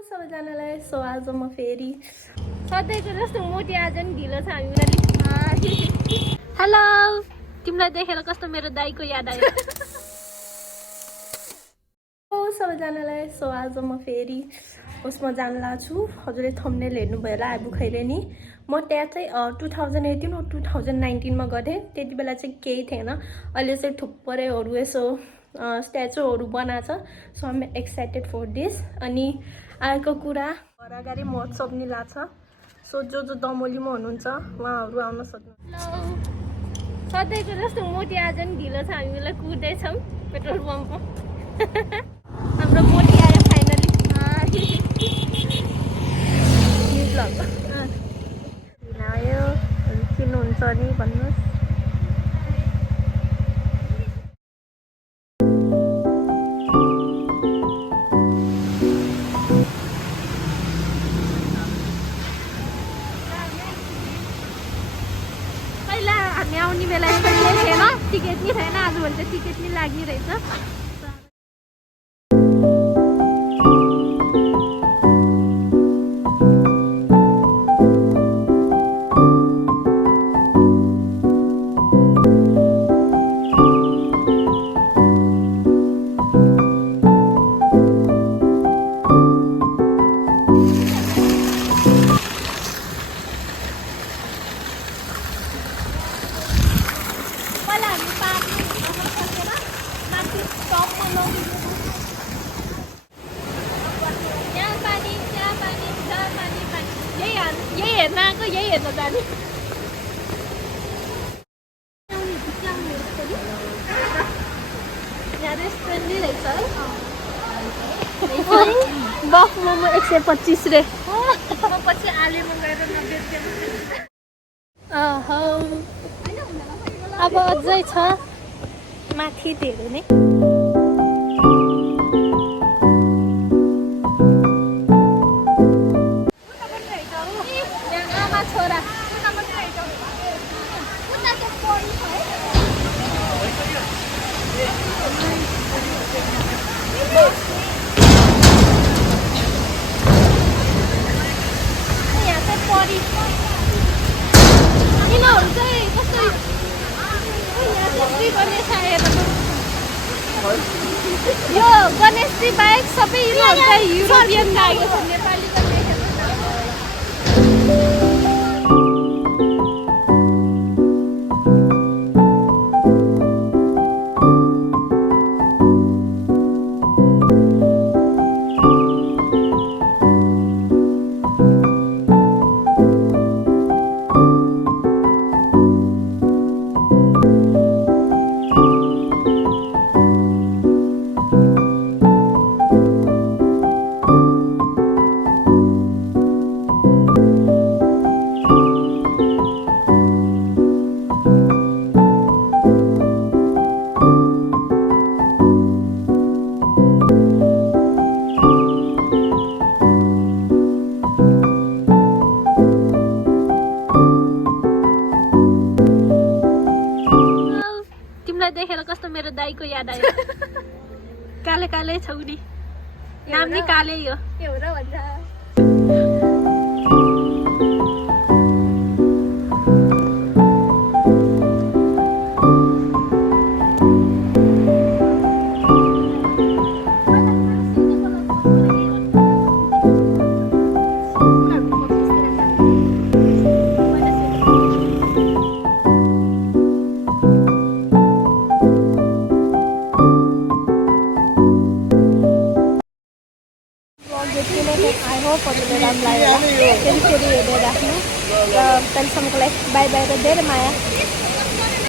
सबैजनालाई सो आज म फेरि सधैँको जस्तो मोटी आज नि ढिलो छ हामीलाई। हेलो, तिमीलाई देखेर कस्तो मेरो दाइको याद आयो। सबैजनालाई सो आज म फेरि उसमा जान लाग्छु छु। हजुरले थम्बनेल हेर्नुभयो होला आइबुखैले नि। म त्यहाँ चाहिँ 2018 और 2019 मा गरेँ। त्यति बेला चाहिँ केही थिएन। अहिले चाहिँ थुप्रैहरू यसो स्ट्याचुहरू बनाएको छ। So am excited for this. अनि आएको कुरा घर अगाडि महोत्सव नि लाग्छ। सो जो दमोलीमा हुनुहुन्छ उहाँहरू आउन सक्नुहुन्छ। सधैँको जस्तो मोटी आज नि ढिलो छ हामीलाई कुर्दैछौँ पेट्रोल पम्पमा। हाम्रो मोटी आयो फाइनली। आयो चिन्नुहुन्छ नि भन्नुहोस्। पहिला हामी आउने बेला केही थिएन, टिकट नि थिएन। आजभोलि त टिकट नि लाग्ने रहेछ। यही हेर्न जाने। यहाँ रेस्टुरेन्ट नै रहेछ है। बफ मोमो 125 रे। म पछि आलुमा गएर नबेच्दै। अब अझै छ माथि धेरै नै। यो गणेशजी बाहेक सबै यिनीहरू चाहिँ युरोपियन लागेको छ। नेपाली त देखेर कस्तो मेरो दाइको याद आयो। काले काले छौरी नाम नि काले हो। एउटा भन्छ हजुरले राम्रो लाग्यो फेरि हेरेर राख्नु र तैँसम्मको लागि बाई बाई र धेरै माया।